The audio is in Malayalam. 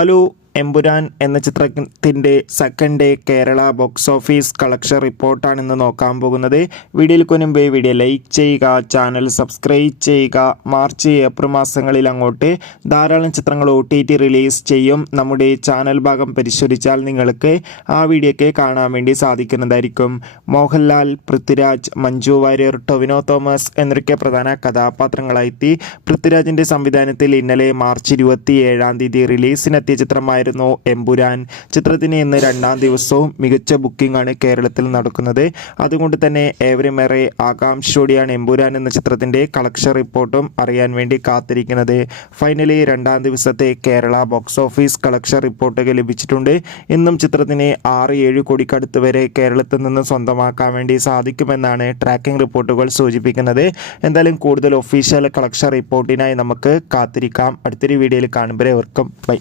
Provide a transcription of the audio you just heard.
ഹലോ, എമ്പുരാൻ എന്ന ചിത്രത്തിൻ്റെ second day Kerala box office collection റിപ്പോർട്ടാണ് ഇന്ന് നോക്കാൻ പോകുന്നത്. വീഡിയോയിൽ മുൻപേ വീഡിയോ ലൈക്ക് ചെയ്യുക, ചാനൽ സബ്സ്ക്രൈബ് ചെയ്യുക. മാർച്ച് ഏപ്രിൽ മാസങ്ങളിൽ അങ്ങോട്ട് ധാരാളം ചിത്രങ്ങൾ OTT റിലീസ് ചെയ്യും. നമ്മുടെ ചാനൽ ഭാഗം പരിശോധിച്ചാൽ നിങ്ങൾക്ക് ആ വീഡിയോയ്ക്ക് കാണാൻ വേണ്ടി സാധിക്കുന്നതായിരിക്കും. മോഹൻലാൽ, പൃഥ്വിരാജ്, മഞ്ജു വാര്യർ, ടൊവിനോ തോമസ് എന്നൊക്കെ പ്രധാന കഥാപാത്രങ്ങളായി പൃഥ്വിരാജിൻ്റെ സംവിധാനത്തിൽ ഇന്നലെ മാർച്ച് 27 റിലീസിനെത്തിയ ചിത്രമായ എമ്പുരാൻ. ചിത്രത്തിന് ഇന്ന് രണ്ടാം ദിവസവും മികച്ച ബുക്കിംഗ് ആണ് കേരളത്തിൽ നടക്കുന്നത്. അതുകൊണ്ട് തന്നെ ഏവരുമേറെ ആകാംക്ഷയോടെയാണ് എമ്പുരാൻ എന്ന ചിത്രത്തിന്റെ കളക്ഷൻ റിപ്പോർട്ടും അറിയാൻ വേണ്ടി കാത്തിരിക്കുന്നത്. ഫൈനലി രണ്ടാം ദിവസത്തെ കേരള ബോക്സ് ഓഫീസ് കളക്ഷൻ റിപ്പോർട്ടുകൾ ലഭിച്ചിട്ടുണ്ട്. ഇന്നും ചിത്രത്തിന് 6-7 കോടിക്കടുത്ത് വരെ കേരളത്തിൽ നിന്ന് സ്വന്തമാക്കാൻ വേണ്ടി സാധിക്കുമെന്നാണ് ട്രാക്കിംഗ് റിപ്പോർട്ടുകൾ സൂചിപ്പിക്കുന്നത്. എന്തായാലും കൂടുതൽ ഒഫീഷ്യൽ കളക്ഷൻ റിപ്പോർട്ടിനായി നമുക്ക് കാത്തിരിക്കാം. അടുത്തൊരു വീഡിയോയിൽ കാണുമ്പോൾ ബൈ.